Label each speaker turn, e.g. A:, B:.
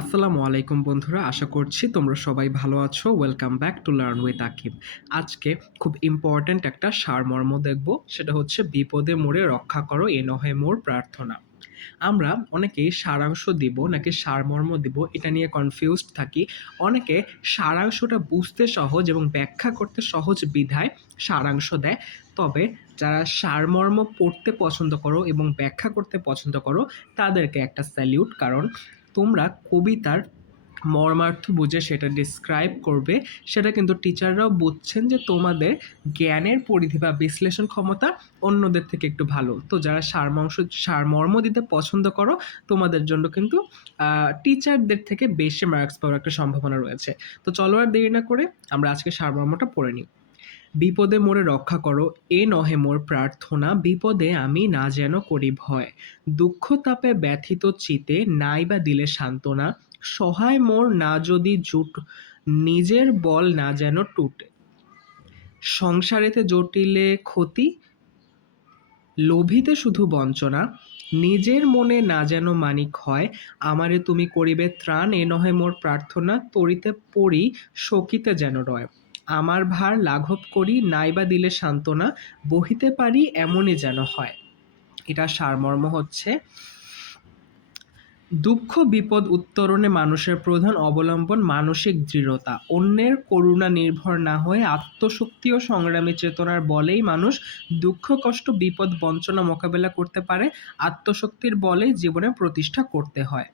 A: আসসালামু আলাইকুম বন্ধুরা, আশা করছি তোমরা সবাই ভালো আছো। Welcome back to learn with Aqib আজকে খুব ইম্পর্ট্যান্ট একটা সারমর্ম দেখব, সেটা হচ্ছে বিপদে মোড়ে রক্ষা করো, এ নহে মোর প্রার্থনা। আমরা অনেকেই সারাংশ দিব, নাকি সারমর্ম দিব, এটা নিয়ে কনফিউজড থাকি। অনেকে সারাংশটা বুঝতে সহজ এবং ব্যাখ্যা করতে সহজ বিধায় সারাংশ দেয়। তবে যারা সারমর্ম পড়তে পছন্দ করো এবং ব্যাখ্যা করতে পছন্দ করো, তাদেরকে একটা স্যালিউট কারণ তোমরা কবিতার মর্মার্থ বুঝে সেটা ডিসক্রাইব করবে। সেটা কিন্তু টিচাররাও বুঝছেন যে তোমাদের জ্ঞানের পরিধি বা বিশ্লেষণ ক্ষমতা অন্যদের থেকে একটু ভালো। তো যারা সারমাংস, সারমর্ম দিতে পছন্দ করো, তোমাদের জন্য কিন্তু টিচারদের থেকে বেশি মার্কস পাওয়ার একটা সম্ভাবনা রয়েছে। তো চলো আর দেরি না করে আমরা আজকে সারমর্মটা পড়ে নিই। বিপদে মোরে রক্ষা করো, এ নহে মোর প্রার্থনা, বিপদে আমি না যেন করি ভয়। দুঃখ তাপে ব্যথিত চিতে নাই বা দিলে সান্ত্বনা, সহায় মোর না যদি জুট, নিজের বল না যেন টুটে। সংসারেতে জটিলে ক্ষতি, লোভিতে শুধু বঞ্চনা, নিজের মনে না যেন মানিক হয়, আমারে তুমি করিবে ত্রাণ, এ নহে মোর প্রার্থনা, তরিতে পড়ি, শকিতে যেন রয়। আমার ভার লাঘব করি, নাইবা দিলে সান্ত্বনা, বহিতে পারি এমনই যেন হয়। এটা সারমর্ম হচ্ছে। দুঃখ, বিপদ উত্তরণে মানুষের প্রধান অবলম্বন মানসিক দৃঢ়তা। অন্যের করুণা নির্ভর না হয়ে আত্মশক্তি ও সংগ্রামী চেতনার বলেই মানুষ দুঃখ, কষ্ট, বিপদ, বঞ্চনা মোকাবেলা করতে পারে। আত্মশক্তির বলেই জীবনে প্রতিষ্ঠা করতে হয়।